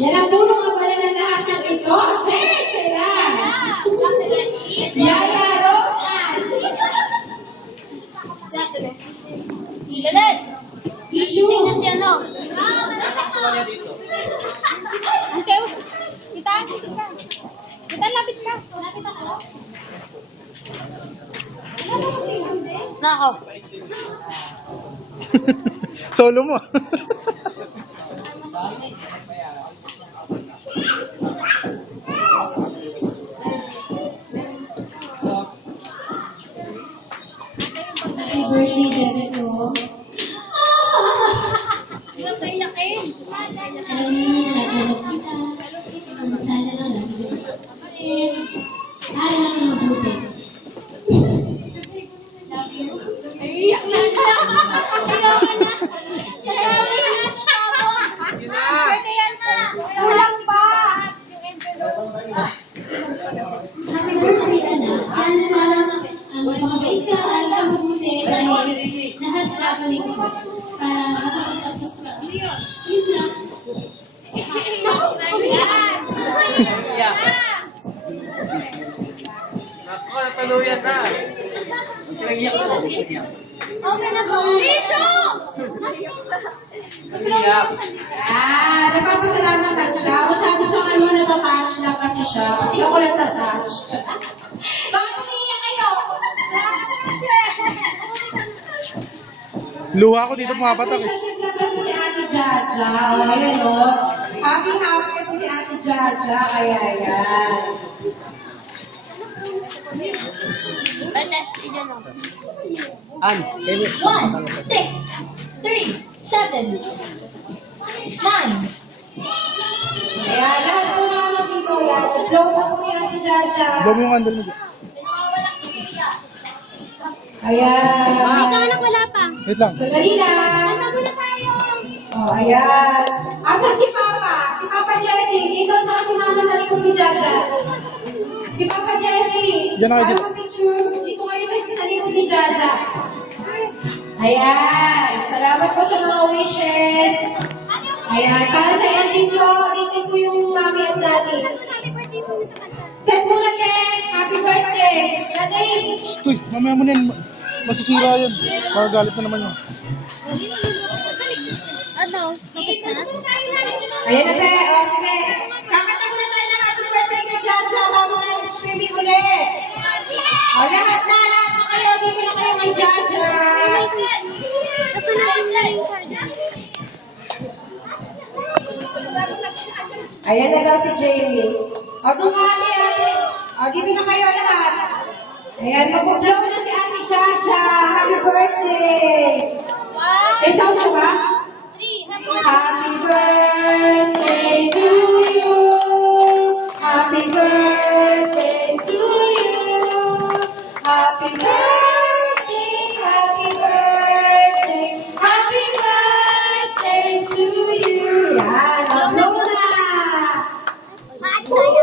Yan ang punong abala ng lahat ng ito. Che lang. Yaya Rose Ann. Tissue. Kita, lapit ka. Nako. Solo mo. Happy birthday, Bebe ko. Alam niyo na naglalag kita. Sana lang lagi ko kapatid. Para lang ang mabuti. Iiyak na siya. Kulang pa. Happy birthday, anak. Sana lang ang makabait ka, ang mabuti. Dahil lahat gagawin ko para makapagtapos ka. Yun lang. Ako, nataluyan na. Naiyak na. Okay na po. Tissue! Naiyak. Nagpapasalamat lang siya. Masyado siyang natatouch lang kasi siya. Pati ako natatouch. Bakit umiiyak kayo? Luha ko dito pumapatak eh. Appreciative lang kasi si Ate Jaja. O, ayan o. Happy kasi si Ate Jaja. Kaya yan. An, 1, 6, 3, 7, 9. Ayan, lahat po na ano dito. Yan. I-blow na po ni Ate Jaja. Blow mo yung candle mo dyan. Ayan. Wala pa. Wait lang. Sandali lang. Muna tayo. Oh, ayan. Asan si Papa? Si Papa Jessie. Dito, tsaka si Mama sa likod ni Jaja. Si Papa Jessie. Diyan ako, Para dito. mag-picture. Dito kayo sa likod ni Jaja. Ayan. Salamat po sa mga wishes. Ayan. Para sa ending ko, ulitin ko yung mami at daddy. Set muna, Ken. Happy birthday. Daddy. Uy, mamaya mo na yan. Masisira yun. Magagalit na naman yun. Ano? Tapos na? Ayan na, Be. O, sige. Kakanta muna tayo ng happy birthday kay Jaja bago tayo swimming ulit. O, lahat na kayo. Dito na kayo kay Jaja. Nasaan na yung charger? Ayan na daw si Jamie. O, doon ka, ate. O, dito na kayo lahat. Ayan, mag-blow na si Ate Jaja. Happy birthday. May sauce ba? 3, Happy birthday to you. Happy birthday to you. Happy birthday, happy birthday, happy birthday to you. Yan, blow na. At kaya